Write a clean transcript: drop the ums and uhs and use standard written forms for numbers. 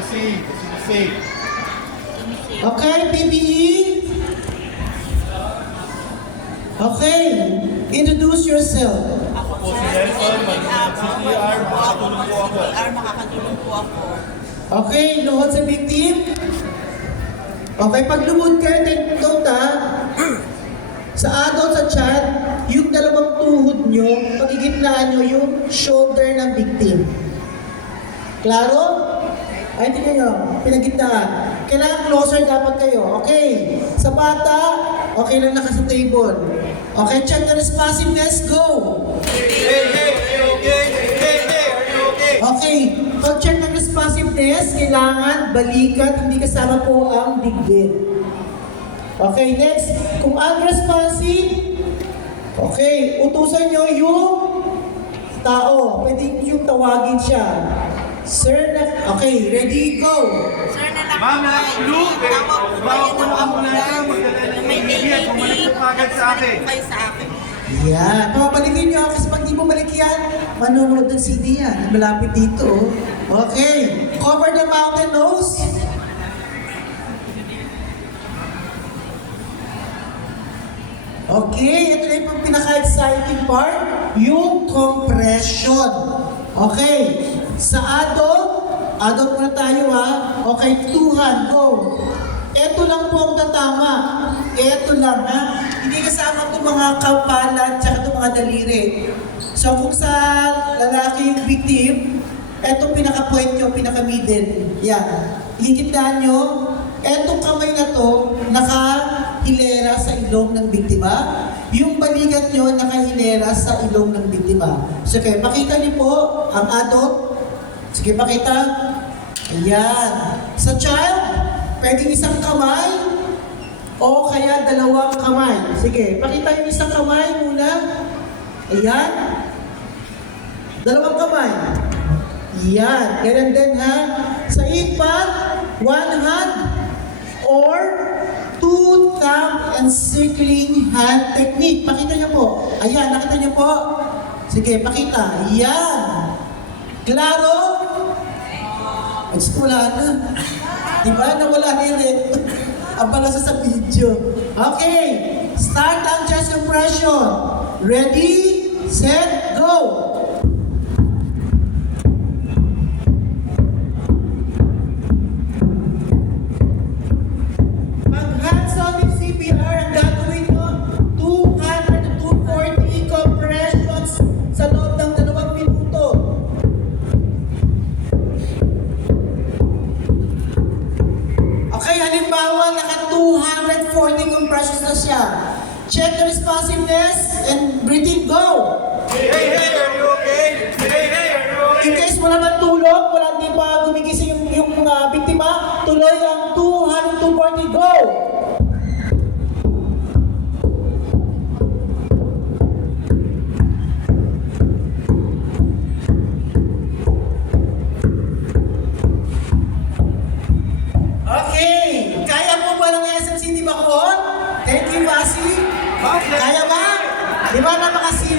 Safe. Okay, PPE? Okay, introduce yourself. Ako po, CPR, makakatulong po ako. makakatulong po ako. Okay, luhod sa victim. Okay, pag lumod kayo, take note ha. Sa adult, sa chat, yung dalawang tuhod nyo, pagigitnaan nyo yung shoulder ng victim. Klaro? Ay, tingnan nyo, pinagitnaan. Kailangan closer dapat kayo. Okay, sa bata, okay lang naka sa table. Okay, check the responsiveness, go! Hey, are you okay? Are you okay? Okay, pag-check ng responsiveness, kailangan balikat, hindi kasama po ang digdig. Okay, next, kung unresponsive, okay, utusan nyo yung tao. Pwede yung tawagin siya. Sir, okay, ready, go! Sir, Ma'am, Lu, tawag po na ambulansya, magdala ng may immediate, bumalik po agad sa akin. kayo sa akin. Yan, pabalikin nyo kasi pag di mo balik yan, manonood ng CD yan. Malapit dito. Okay, cover the mouth and nose. Okay, ito na yung pinaka-exciting part, yung compression. Okay, sa adult muna tayo ha. Okay, 2 hand, go. Ito lang po ang tatama. Ito lang ha. Hindi kasama itong mga kapalan at itong mga daliri. So kung sa lalaki yung victim, etong pinaka-point nyo, pinaka-middle. Yan. Higitnaan nyo. Etong kamay na to, nakahilera sa ilong ng biktima. Yung balikat nyo, nakahilera sa ilong ng biktima. So, okay, pakita niyo po ang adult. Sige, pakita. Ayan. Sa child, pwedeng isang kamay o kaya dalawang kamay. Sige, pakita yung isang kamay muna. Ayan. Dalawang kamay. Yan. Ganun din ha. Sa infant, 1 hand or 2 thumb encircling hand technique. Pakita niyo po. Ayan, nakita niyo po. Sige, pakita. Yan. Klaro? Ay, wala na. Diba? Nawala na rin. Ang pala sa video. Okay. Start ang chest compression. Ready, set, go! Pag hands-on with CPR, ang gagawin mo, 200 to 240 compressions sa loob ng 2 minuto. Okay, halimbawa, naka 240 compressions na siya. Check the responsiveness and breathing, go! Hey, are you okay? Hey, are you okay? In case wala man tulog, wala hindi pa gumigising yung biktima, tuloy ang 200 to 240, go! Okay, kaya mo ba ng SMCD Bacoor? Thank you, Basi. Kaya ba? Di ba napaka-serious?